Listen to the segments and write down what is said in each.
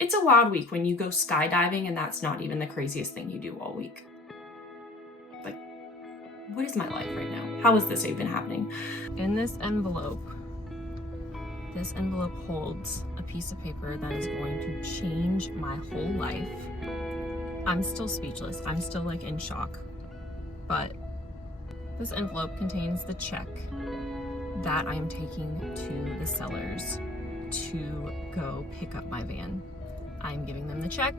It's a wild week when you go skydiving and that's not even the craziest thing you do all week. Like, what is my life right now? How is this even happening? In this envelope holds a piece of paper that is going to change my whole life. I'm still speechless. I'm still like in shock. But this envelope contains the check that I am taking to the sellers to go pick up my van. I'm giving them the check.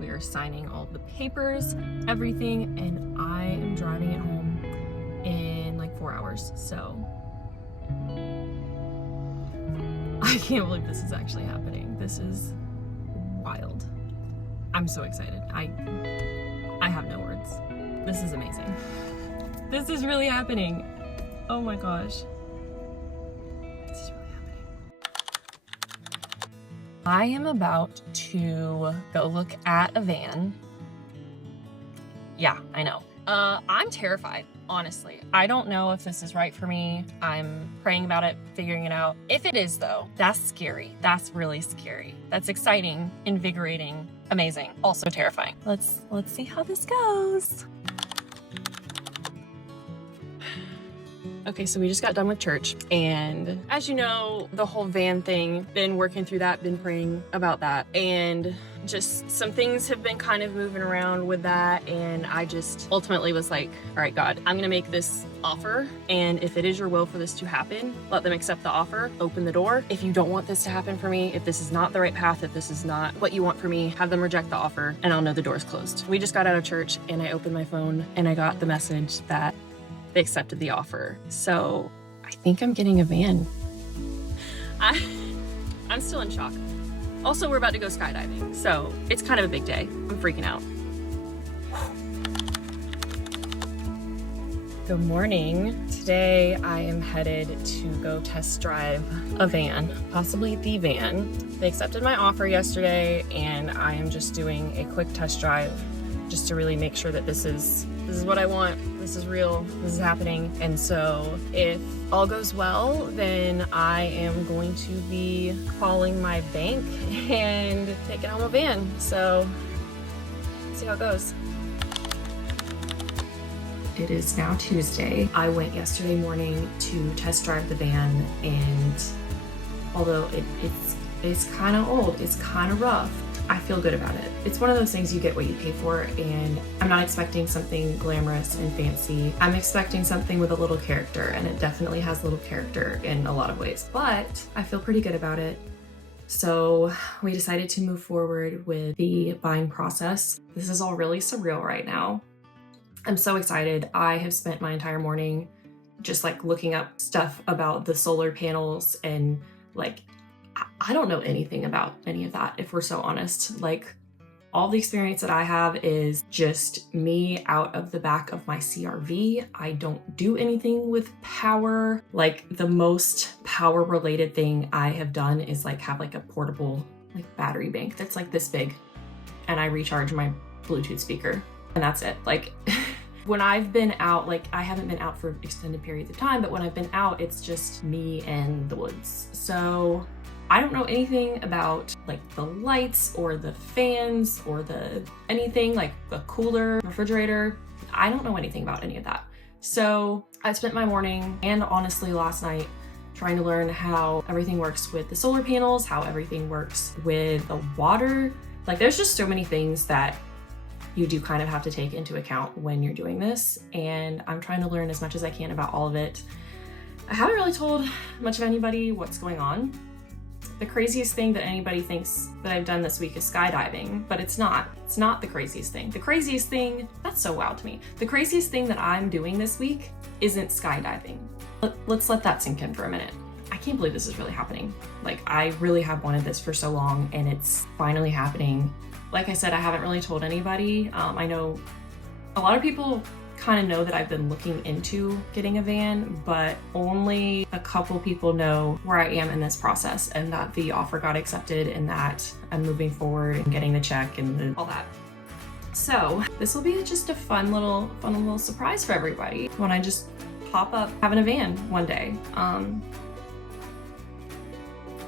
We are signing all the papers, everything, and I am driving it home in like 4 hours. So I can't believe this is actually happening. This is wild. I'm so excited. I have no words. This is amazing. This is really happening. Oh my gosh. This is really happening. I am about to go look at a van. Yeah, I know. I'm terrified, honestly. I don't know if this is right for me. I'm praying about it, figuring it out. If it is though, that's scary. That's really scary. That's exciting, invigorating, amazing, also terrifying. Let's see how this goes. Okay, so we just got done with church, and as you know, the whole van thing, been working through that, been praying about that, and just some things have been kind of moving around with that, and I just ultimately was like, all right, God, I'm gonna make this offer, and if it is your will for this to happen, let them accept the offer, open the door. If you don't want this to happen for me, if this is not the right path, if this is not what you want for me, have them reject the offer, and I'll know the door's closed. We just got out of church, and I opened my phone, and I got the message that they accepted the offer. So I think I'm getting a van. I'm still in shock. Also, we're about to go skydiving, so it's kind of a big day. I'm freaking out. Good morning. Today I am headed to go test drive a van, possibly the van. They accepted my offer yesterday, and I am just doing a quick test drive just to really make sure that this is what I want, this is real, this is happening. And so if all goes well, then I am going to be calling my bank and taking home a van. So let's see how it goes. It is now Tuesday. I went yesterday morning to test drive the van, and although it's kind of old, it's kind of rough, I feel good about it. It's one of those things you get what you pay for, and I'm not expecting something glamorous and fancy. I'm expecting something with a little character, and it definitely has little character in a lot of ways, but I feel pretty good about it. So we decided to move forward with the buying process. This is all really surreal right now. I'm so excited. I have spent my entire morning just like looking up stuff about the solar panels, and like I don't know anything about any of that, if we're so honest. Like, all the experience that I have is just me out of the back of my CRV. I don't do anything with power. Like, the most power related thing I have done is like have like a portable like battery bank that's like this big, and I recharge my Bluetooth speaker, and that's it. Like when I've been out, like I haven't been out for extended periods of time, but when I've been out, it's just me and the woods. So I don't know anything about like the lights or the fans or the anything like a cooler, refrigerator. I don't know anything about any of that. So I spent my morning and honestly last night trying to learn how everything works with the solar panels, how everything works with the water. Like, there's just so many things that you do kind of have to take into account when you're doing this, and I'm trying to learn as much as I can about all of it. I haven't really told much of anybody what's going on. The craziest thing that anybody thinks that I've done this week is skydiving, but it's not. It's not the craziest thing. The craziest thing, that's so wild to me. The craziest thing that I'm doing this week isn't skydiving. Let's let that sink in for a minute. I can't believe this is really happening. Like, I really have wanted this for so long, and it's finally happening. Like I said, I haven't really told anybody. I know a lot of people kind of know that I've been looking into getting a van, but only a couple people know where I am in this process, and that the offer got accepted, and that I'm moving forward and getting the check and all that. So this will be just a fun little surprise for everybody when I just pop up having a van one day.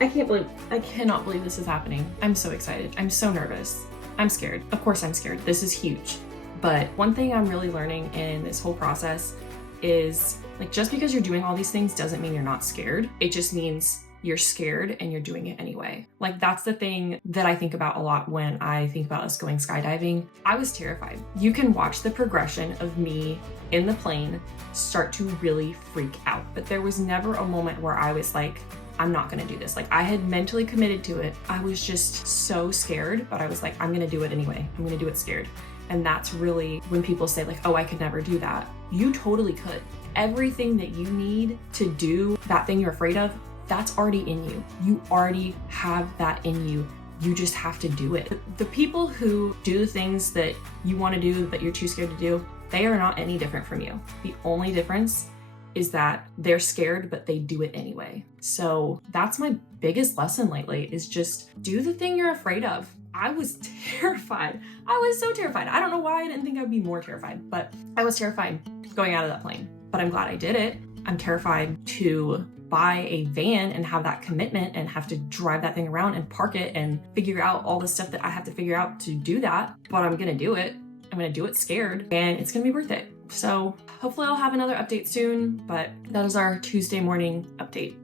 I cannot believe this is happening. I'm so excited. I'm so nervous. I'm scared. Of course I'm scared. This is huge. But one thing I'm really learning in this whole process is like, just because you're doing all these things doesn't mean you're not scared. It just means you're scared and you're doing it anyway. Like, that's the thing that I think about a lot when I think about us going skydiving. I was terrified. You can watch the progression of me in the plane start to really freak out. But there was never a moment where I was like, I'm not gonna do this. Like, I had mentally committed to it. I was just so scared, but I was like, I'm gonna do it anyway. I'm gonna do it scared. And that's really when people say like, oh, I could never do that. You totally could. Everything that you need to do that thing you're afraid of, that's already in you. You already have that in you. You just have to do it. The people who do the things that you want to do but you're too scared to do, they are not any different from you. The only difference is that they're scared, but they do it anyway. So that's my biggest lesson lately, is just do the thing you're afraid of. I was terrified. I was so terrified. I don't know why I didn't think I'd be more terrified, but I was terrified going out of that plane. But I'm glad I did it. I'm terrified to buy a van and have that commitment and have to drive that thing around and park it and figure out all the stuff that I have to figure out to do that. But I'm gonna do it. I'm gonna do it scared, and it's gonna be worth it. So hopefully I'll have another update soon, but that is our Tuesday morning update.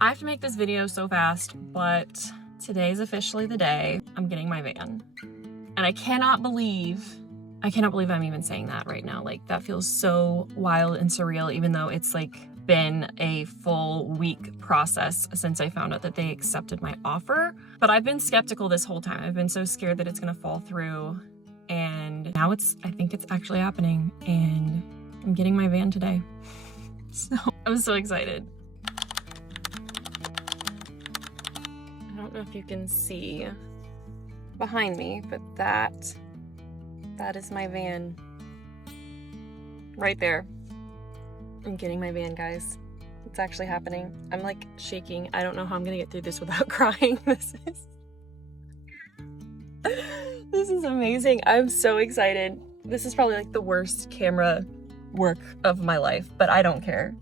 I have to make this video so fast, but today is officially the day I'm getting my van. And I cannot believe I'm even saying that right now. Like, that feels so wild and surreal, even though it's like been a full week process since I found out that they accepted my offer. But I've been skeptical this whole time. I've been so scared that it's gonna fall through. And now I think it's actually happening, and I'm getting my van today. So I'm so excited. I don't know if you can see behind me, but that is my van right there. I'm getting my van, guys. It's actually happening. I'm like shaking. I don't know how I'm gonna get through this without crying. This is amazing. I'm so excited. This is probably like the worst camera work of my life, but I don't care.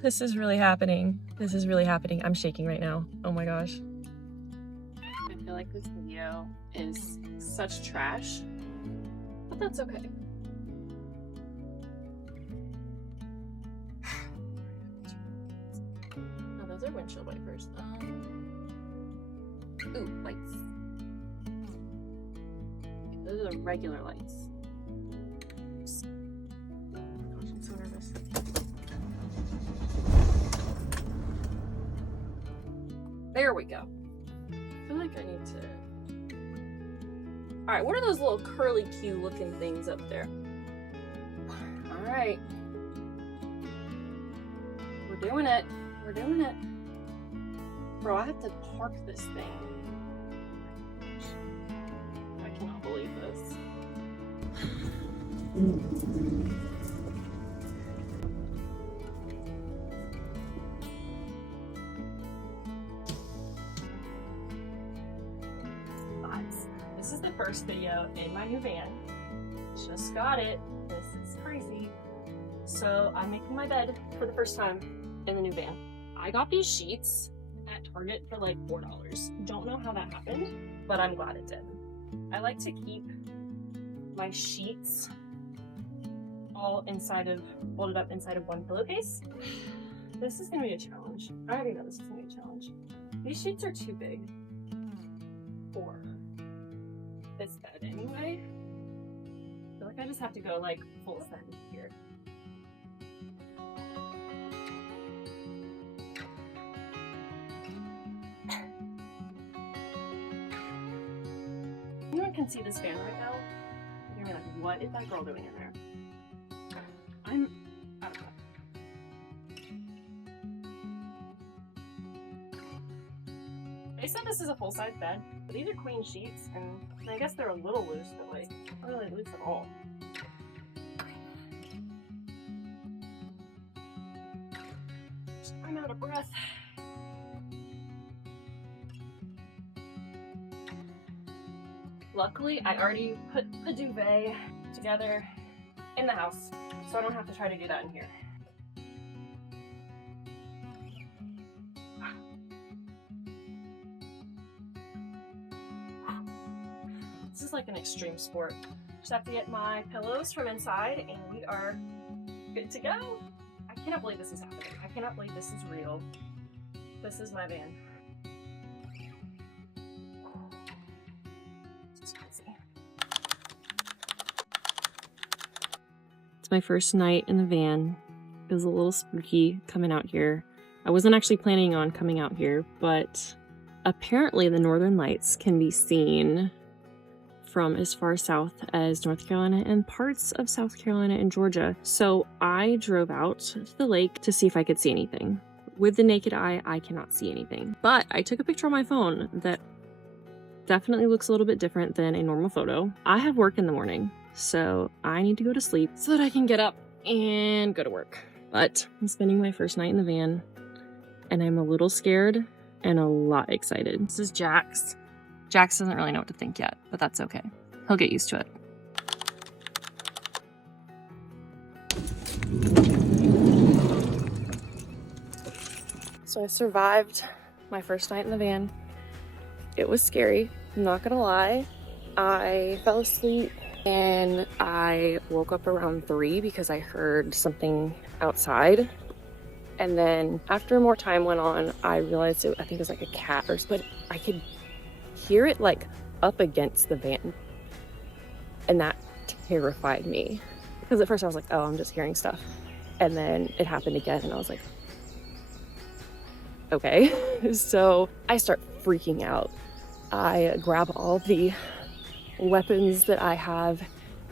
This is really happening. This is really happening. I'm shaking right now. Oh my gosh. I feel like this video is such trash, but that's okay. Oh, those are windshield wipers. Ooh, lights. Those are the regular lights. Oh gosh, I'm so nervous. There we go. I feel like I need to... Alright, what are those little curly Q looking things up there? Alright. We're doing it. We're doing it. Bro, I have to park this thing. I cannot believe this. This is the first video in my new van. Just got it. This is crazy. So I'm making my bed for the first time in the new van. I got these sheets at Target for like $4. Don't know how that happened, but I'm glad it did. I like to keep my sheets all folded up inside of one pillowcase. This is gonna be a challenge. I already know this is gonna be a challenge. These sheets are too big for this bed anyway. I feel like I just have to go like full send here. Anyone can see this fan right now, you're gonna be like, what is that girl doing in there? I'm out of breath. They said this is a full-size bed, but these are queen sheets, and I guess they're a little loose, but like, not really loose at all. I'm out of breath. Luckily, I already put the duvet together in the house, so I don't have to try to do that in here. This is like an extreme sport. Just have to get my pillows from inside and we are good to go. I cannot believe this is happening. I cannot believe this is real. This is my van. It's crazy. It's my first night in the van. It was a little spooky coming out here. I wasn't actually planning on coming out here, but apparently the northern lights can be seen from as far south as North Carolina and parts of South Carolina and Georgia. So I drove out to the lake to see if I could see anything. With the naked eye, I cannot see anything. But I took a picture on my phone that definitely looks a little bit different than a normal photo. I have work in the morning, so I need to go to sleep so that I can get up and go to work. But I'm spending my first night in the van, and I'm a little scared and a lot excited. This is Jax. Jax doesn't really know what to think yet, but that's okay. He'll get used to it. So I survived my first night in the van. It was scary, I'm not gonna lie. I fell asleep and I woke up around 3 because I heard something outside. And then after more time went on, I realized I think it was like a cat or something. I could hear it like up against the van. And that terrified me. Because at first I was like, oh, I'm just hearing stuff. And then it happened again and I was like, okay. So I start freaking out. I grab all the weapons that I have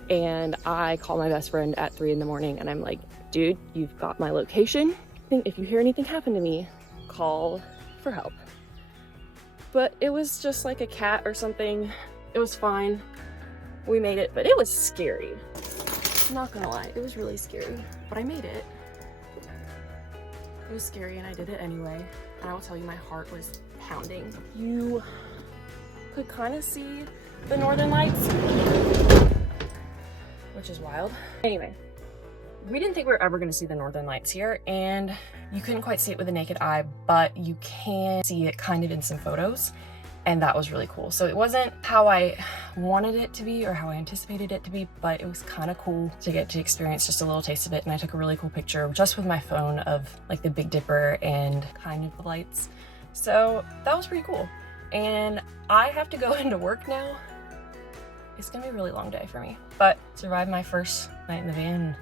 and I call my best friend at 3 in the morning and I'm like, dude, you've got my location. If you hear anything happen to me, call for help. But it was just like a cat or something. It was fine. We made it, but it was scary. I'm not gonna lie, it was really scary, but I made it. It was scary and I did it anyway. And I will tell you, my heart was pounding. You could kind of see the northern lights, which is wild. Anyway, we didn't think we were ever going to see the northern lights here, and you couldn't quite see it with the naked eye, but you can see it kind of in some photos, and that was really cool. So it wasn't how I wanted it to be or how I anticipated it to be, but it was kind of cool to get to experience just a little taste of it. And I took a really cool picture just with my phone of like the Big Dipper and kind of the lights. So that was pretty cool. And I have to go into work now. It's gonna be a really long day for me, but survived my first night in the van.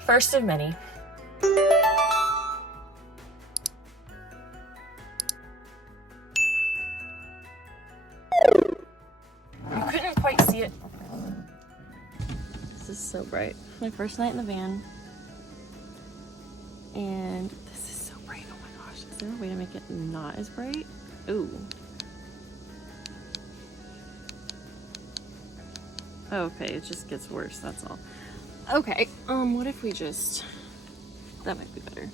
First of many. You couldn't quite see it. This is so bright. My first night in the van. And this is so bright, oh my gosh. Is there a way to make it not as bright? Ooh. Okay, it just gets worse, that's all. Okay, what if we just, that might be better.